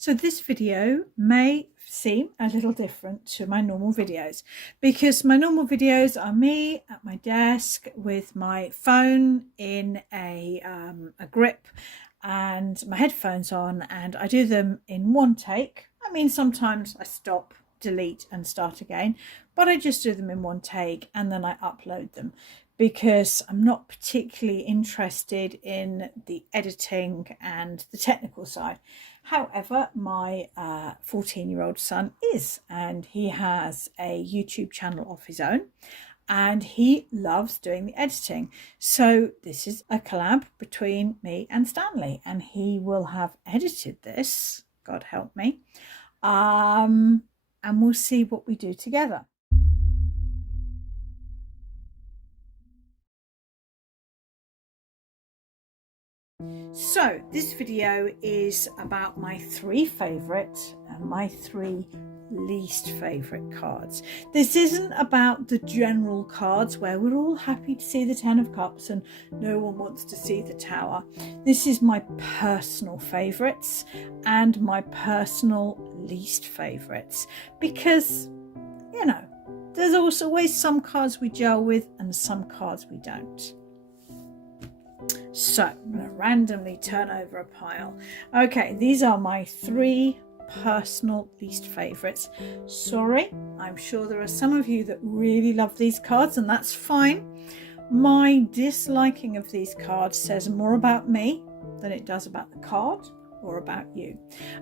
So this video may seem a little different to my normal videos because my normal videos are me at my desk with my phone in a grip and my headphones on, and I do them in one take. I mean, sometimes I stop, delete and start again, but I just do them in one take and then I upload them because I'm not particularly interested in the editing and the technical side. However, my 14-year-old son is, and he has a YouTube channel of his own and he loves doing the editing. So this is a collab between me and Stanley, and he will have edited this, God help me, and we'll see what we do together. So this video is about my three favourite and my three least favourite cards. This isn't about the general cards where we're all happy to see the Ten of Cups and no one wants to see the Tower. This is my personal favourites and my personal least favourites, because, you know, there's also always some cards we gel with and some cards we don't. So I'm going to randomly turn over a pile. Okay, these are my three personal least favourites. Sorry, I'm sure there are some of you that really love these cards, and that's fine. My disliking of these cards says more about me than it does about the card or about you.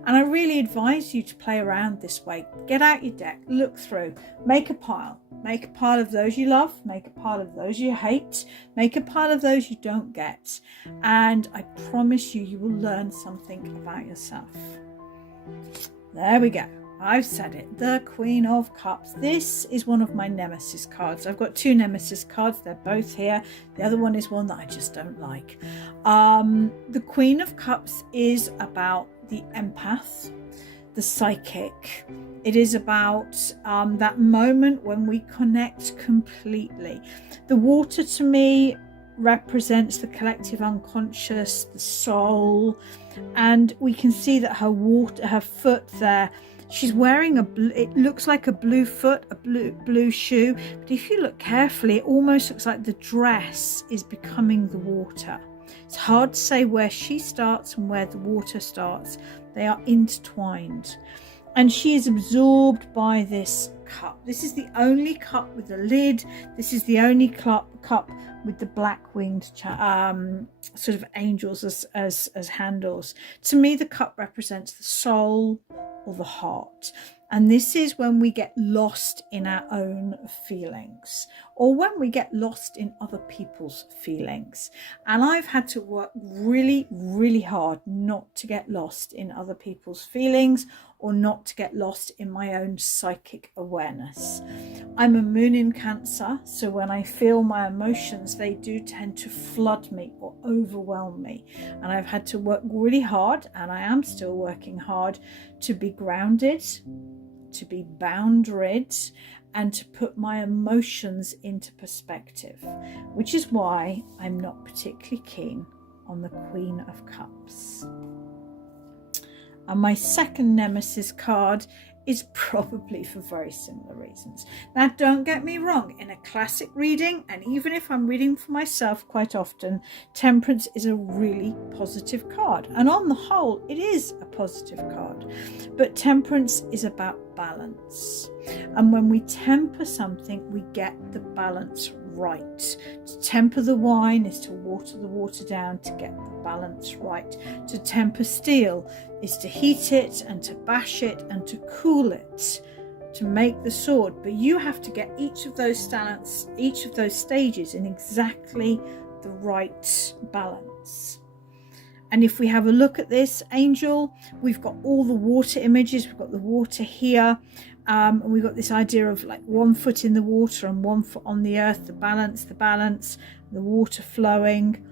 And I really advise you to play around this way. Get out your deck, look through, make a pile. Make a pile of those you love, make a pile of those you hate, make a pile of those you don't get. And I promise you, you will learn something about yourself. There we go. I've said it. The Queen of Cups. This is one of my nemesis cards. I've got two nemesis cards. They're both here. The other one is one that I just don't like. The Queen of Cups is about the empath, the psychic. It is about that moment when we connect completely. The water to me represents the collective unconscious, the soul, and we can see that her foot there, she's wearing it looks like a blue foot, a blue shoe, but if you look carefully, it almost looks like the dress is becoming the water. It's hard to say where she starts and where the water starts. They are intertwined. And she is absorbed by this cup. This is the only cup with a lid. This is the only cup with the black-winged sort of angels as handles. To me, the cup represents the soul or the heart. And this is when we get lost in our own feelings, or when we get lost in other people's feelings. And I've had to work really, really hard not to get lost in other people's feelings, or not to get lost in my own psychic awareness. I'm a moon in Cancer, so when I feel my emotions, they do tend to flood me or overwhelm me. And I've had to work really hard, and I am still working hard, to be grounded, to be boundaried, and to put my emotions into perspective, which is why I'm not particularly keen on the Queen of Cups. And my second nemesis card is probably for very similar reasons. Now, don't get me wrong, in a classic reading, and even if I'm reading for myself quite often, Temperance is a really positive card. And on the whole, it is a positive card. But Temperance is about balance. And when we temper something, we get the balance right. To temper the wine is to water the water down to get the balance right. To temper steel is to heat it and to bash it and to cool it to make the sword. But you have to get each of those stages in exactly the right balance. And if we have a look at this angel, we've got all the water images. We've got the water here. And we've got this idea of like 1 foot in the water and 1 foot on the earth, the balance, the water flowing.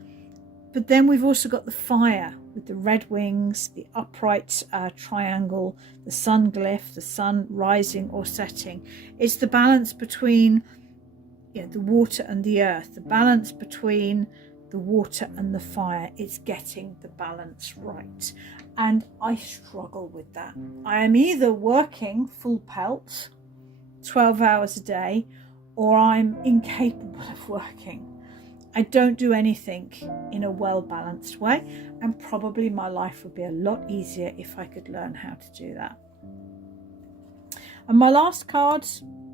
But then we've also got the fire with the red wings, the upright triangle, the sun glyph, the sun rising or setting. It's the balance between the water and the earth, the balance between the water and the fire. It's getting the balance right. And I struggle with that. I am either working full pelt, 12 hours a day, or I'm incapable of working. I don't do anything in a well-balanced way, and probably my life would be a lot easier if I could learn how to do that. And my last card,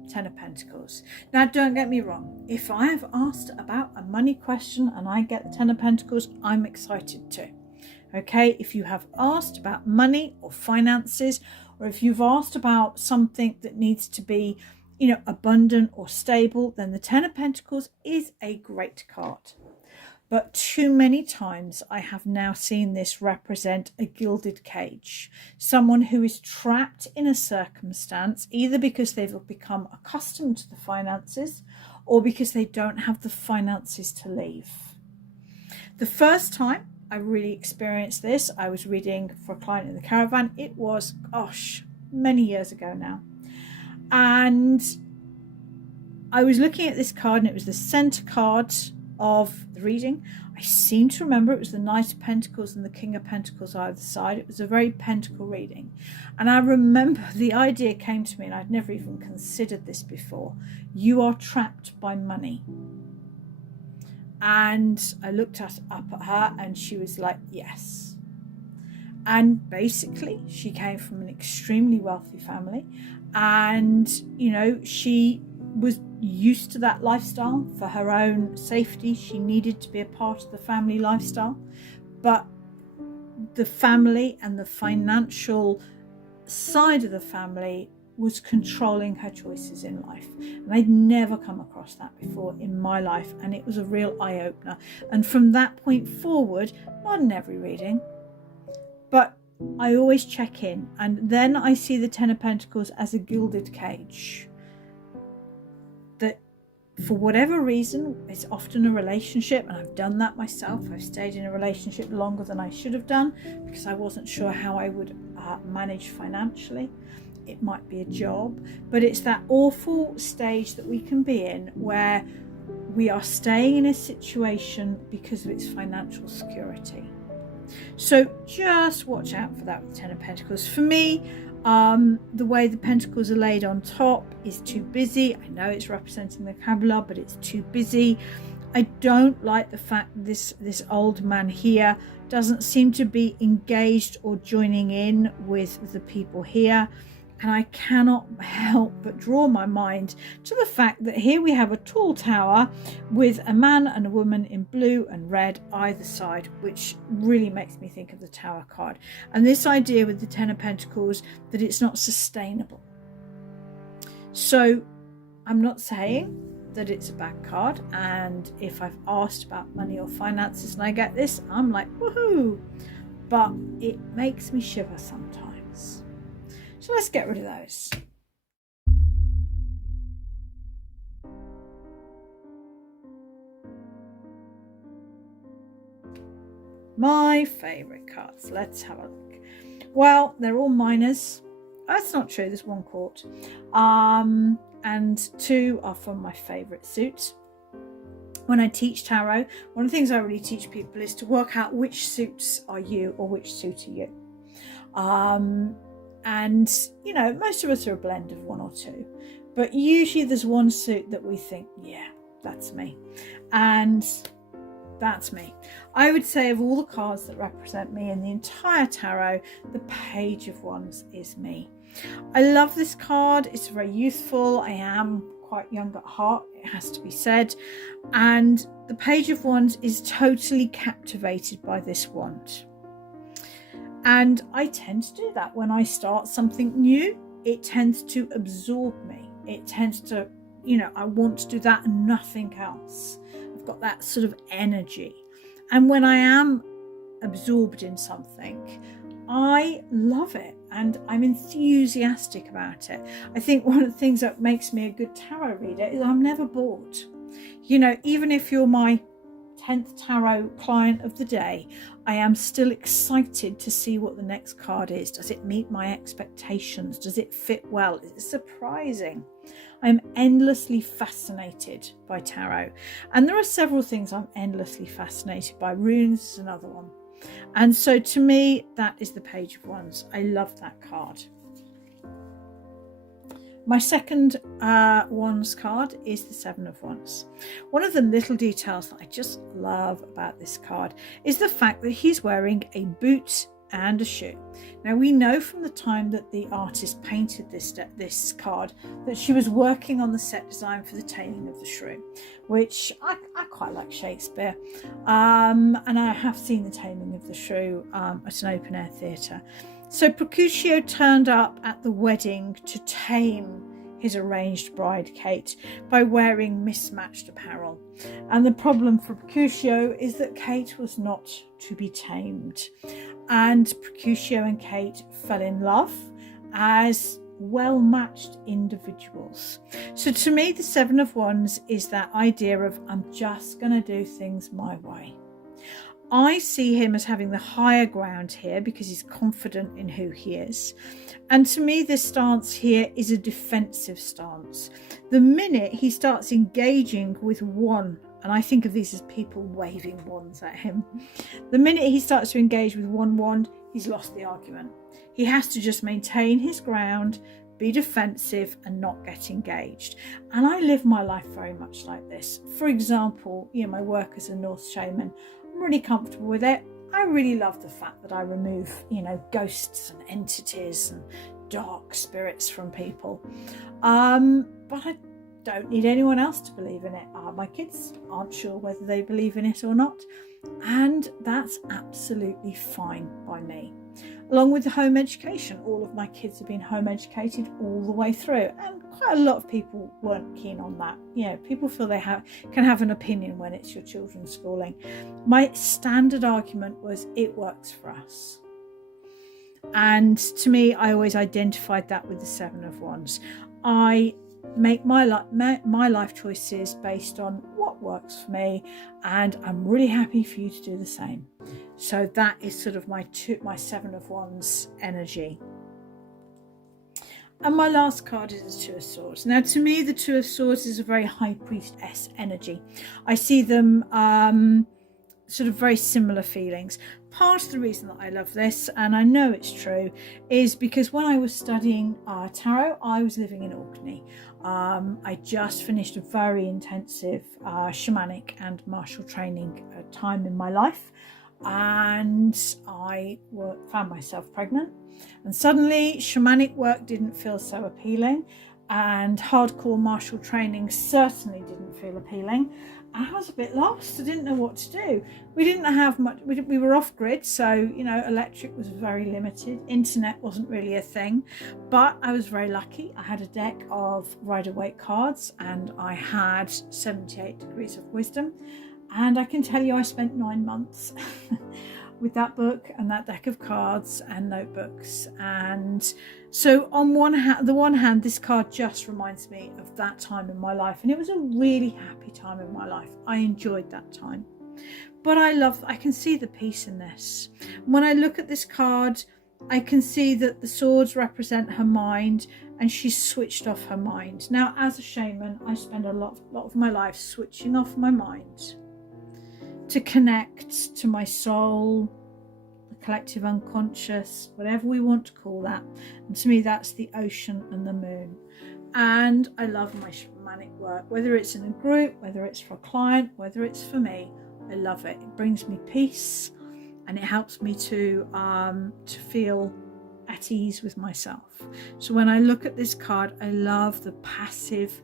Ten of Pentacles. Now, don't get me wrong. If I have asked about a money question and I get the Ten of Pentacles, I'm excited too. Okay, if you have asked about money or finances, or if you've asked about something that needs to be, abundant or stable, then the Ten of Pentacles is a great card. But too many times I have now seen this represent a gilded cage. Someone who is trapped in a circumstance, either because they've become accustomed to the finances or because they don't have the finances to leave. The first time I really experienced this, I was reading for a client in the caravan. It was, many years ago now. And I was looking at this card, and it was the center card of the reading. I seem to remember it was the Knight of Pentacles and the King of Pentacles either side. It was a very pentacle reading. And I remember the idea came to me, and I'd never even considered this before. You are trapped by money. And I looked up at her, and she was like, yes. And basically, she came from an extremely wealthy family. And, she was used to that lifestyle for her own safety. She needed to be a part of the family lifestyle. But the family and the financial side of the family was controlling her choices in life. And I'd never come across that before in my life. And it was a real eye-opener. And from that point forward, not in every reading, but I always check in. And then I see the Ten of Pentacles as a gilded cage. That for whatever reason, it's often a relationship, and I've done that myself. I've stayed in a relationship longer than I should have done because I wasn't sure how I would manage financially. It might be a job, but it's that awful stage that we can be in where we are staying in a situation because of its financial security. So just watch out for that with the Ten of Pentacles. For me, the way the pentacles are laid on top is too busy. I know it's representing the Kabbalah, but it's too busy. I don't like the fact that this old man here doesn't seem to be engaged or joining in with the people here. And I cannot help but draw my mind to the fact that here we have a tall tower with a man and a woman in blue and red either side, which really makes me think of the Tower card. And this idea with the Ten of Pentacles that it's not sustainable. So I'm not saying that it's a bad card. And if I've asked about money or finances and I get this, I'm like, woohoo! But it makes me shiver sometimes. So let's get rid of those. My favourite cards. Let's have a look. Well, they're all minors. That's not true. There's one court. And two are from my favourite suit. When I teach tarot, one of the things I really teach people is to work out which suits are you or which suit are you. And, most of us are a blend of one or two. But usually there's one suit that we think, yeah, that's me. And that's me. I would say of all the cards that represent me in the entire tarot, the Page of Wands is me. I love this card. It's very youthful. I am quite young at heart, it has to be said. And the Page of Wands is totally captivated by this wand. And I tend to do that when I start something new. It tends to absorb me. It tends to, I want to do that and nothing else. I've got that sort of energy. And when I am absorbed in something, I love it and I'm enthusiastic about it. I think one of the things that makes me a good tarot reader is I'm never bored. Even if you're my 10th tarot client of the day, I am still excited to see what the next card is. Does it meet my expectations? Does it fit well? Is it surprising? I'm endlessly fascinated by tarot. And there are several things I'm endlessly fascinated by. Runes is another one. And so to me, that is the Page of Wands. I love that card. My second Wands card is the Seven of Wands. One of the little details that I just love about this card is the fact that he's wearing a boot and a shoe. Now we know from the time that the artist painted this card that she was working on the set design for the Taming of the Shrew, which I quite like Shakespeare, and I have seen the Taming of the Shrew at an open air theatre. So Mercutio turned up at the wedding to tame his arranged bride Kate by wearing mismatched apparel. And the problem for Mercutio is that Kate was not to be tamed. And Mercutio and Kate fell in love as well-matched individuals. So to me, the Seven of Wands is that idea of I'm just going to do things my way. I see him as having the higher ground here because he's confident in who he is. And to me, this stance here is a defensive stance. The minute he starts engaging with one, and I think of these as people waving wands at him, the minute he starts to engage with one wand, he's lost the argument. He has to just maintain his ground, be defensive and not get engaged. And I live my life very much like this. For example, my work as a North shaman, I'm really comfortable with it. I really love the fact that I remove, ghosts and entities and dark spirits from people. But I don't need anyone else to believe in it. My kids aren't sure whether they believe in it or not. And that's absolutely fine by me. Along with the home education, all of my kids have been home educated all the way through, and quite a lot of people weren't keen on that. People feel they can have an opinion when it's your children's schooling. My standard argument was it works for us. And to me, I always identified that with the Seven of Wands. I make my life choices based on what works for me, and I'm really happy for you to do the same. So that is sort of my Seven of Wands energy. And my last card is the Two of Swords. Now to me, the Two of Swords is a very High Priestess energy. I see them sort of very similar feelings. Part of the reason that I love this, and I know it's true, is because when I was studying tarot, I was living in Orkney. I just finished a very intensive shamanic and martial training time in my life, and I found myself pregnant, and suddenly shamanic work didn't feel so appealing, and hardcore martial training certainly didn't feel appealing. I was a bit lost. I didn't know what to do. We didn't have much. We were off grid, so electric was very limited. Internet wasn't really a thing, but I was very lucky. I had a deck of Rider-Waite cards, and I had 78 Degrees of Wisdom, and I can tell you, I spent 9 months with that book and that deck of cards and notebooks. And so on the one hand, this card just reminds me of that time in my life, and it was a really happy time in my life. I enjoyed that time, but I can see the peace in this. When I look at this card, I can see that the swords represent her mind, and she's switched off her mind. Now, as a shaman, I spend a lot of my life switching off my mind to connect to my soul, the collective unconscious, whatever we want to call that. And to me, that's the ocean and the moon. And I love my shamanic work, whether it's in a group, whether it's for a client, whether it's for me. I love it. It brings me peace, and it helps me to feel at ease with myself. So when I look at this card, I love the passive,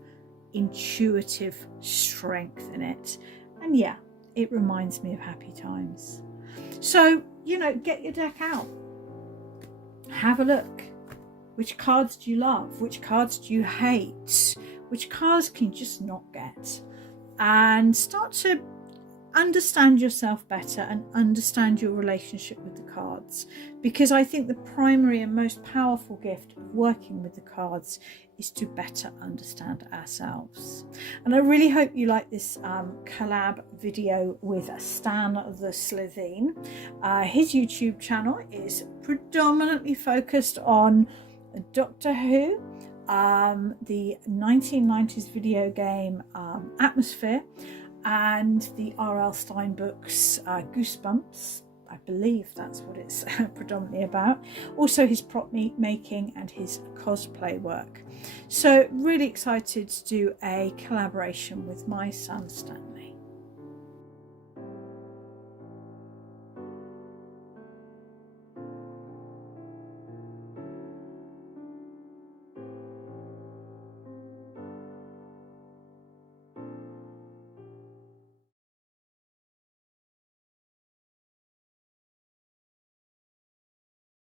intuitive strength in it. And yeah, it reminds me of happy times. So, get your deck out. Have a look. Which cards do you love? Which cards do you hate? Which cards can you just not get? And start to understand yourself better and understand your relationship with the cards, because I think the primary and most powerful gift of working with the cards is to better understand ourselves. And I really hope you like this collab video with Stan the Slovene. His YouTube channel is predominantly focused on Doctor Who, the 1990s video game Atmosphere, and the R.L. Stein books Goosebumps. I believe that's what it's predominantly about. Also his prop making and his cosplay work. So really excited to do a collaboration with my son Stanley.